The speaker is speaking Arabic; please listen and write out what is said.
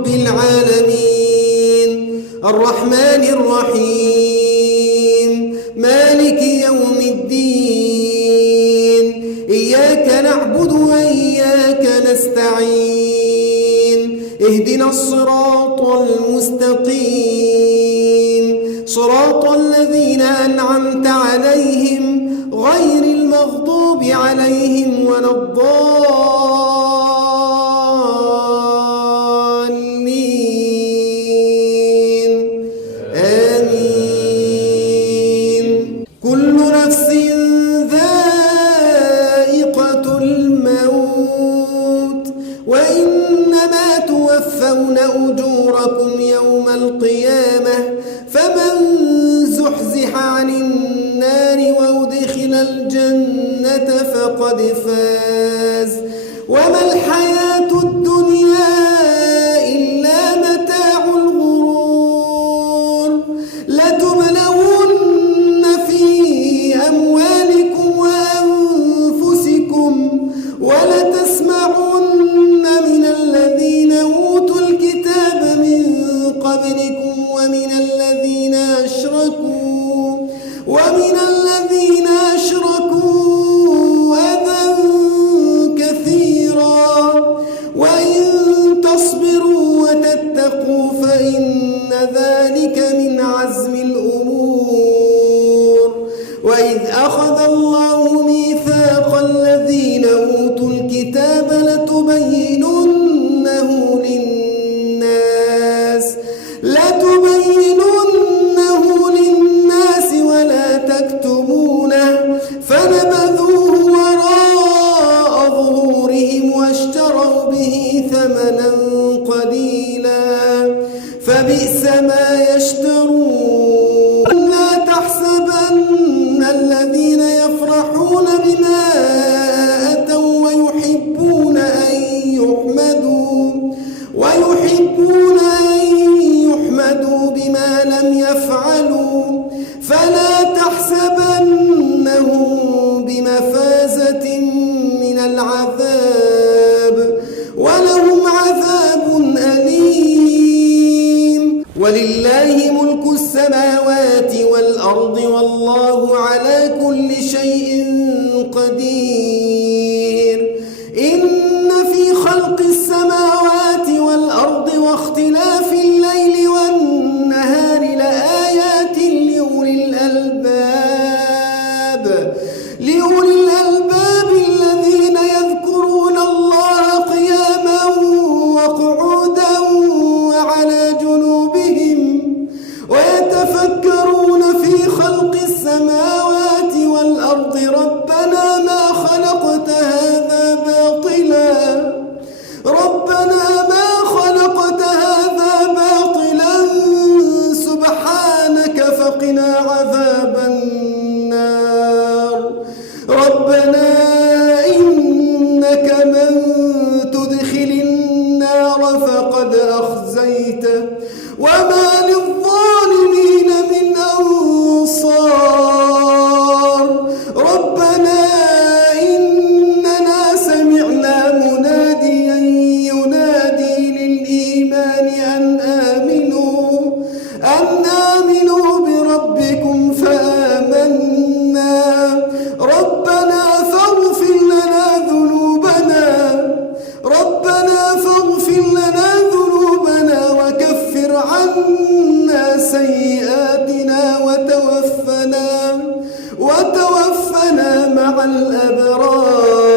رب العالمين الرحمن الرحيم مالك يوم الدين إياك نعبد وإياك نستعين اهدنا الصراط المستقيم صراط الذين أنعمت عليهم غير المغضوب عليهم ولا الضالين آمين. كل نفس ذائقة الموت وإنما توفون أجوركم يوم القيامة فمن زحزح عن النار وأدخل الجنة فقد فاز وما الحياة الدنيا إلا متاع الغرور لتبلون في أموالكم وأنفسكم ولتسمعن من الذين أوتوا الكتاب من قبلكم ومن الذين أشركوا أذى كثيرا وإن تصبروا وتتقوا فإن ذلك من عزم الأمور. وإذ أخذ الله ميثاق الذين أوتوا الكتاب لتبيننه للناس ولا تكتمونه فنبذوه وراء ظهورهم واشتروا به ثمنا قليلا فبئس ما يشترون. لا تحسبن الذين يفرحون بما أتوا ويحبون أن يحمدوا بما لم يفعلوا فلا تحسبنهم بمفازة من العذاب ولهم عذاب أليم. ولله ملك السماوات والأرض والله على كل شيء قدير. إن في خلق السماوات والأرض واختلاف الليل والنهار لآيات لأولي الألباب الذين يذكرون الله قياما وقعودا وعلى جنوبهم ويتفكرون في خلق السماوات والأرض ربنا ما خلقت هذا باطلا سبحانك فقنا عذاب النار. ربنا إنك من تدخل النار فقد أخزيته وما للظالمين من أنصار. ربنا إننا سمعنا مناديا ينادي للإيمان أن آمنوا بربكم فآمنا ربنا فاغفر لنا ذنوبنا وكفر عنا سيئاتنا وتوفنا مع الأبرار.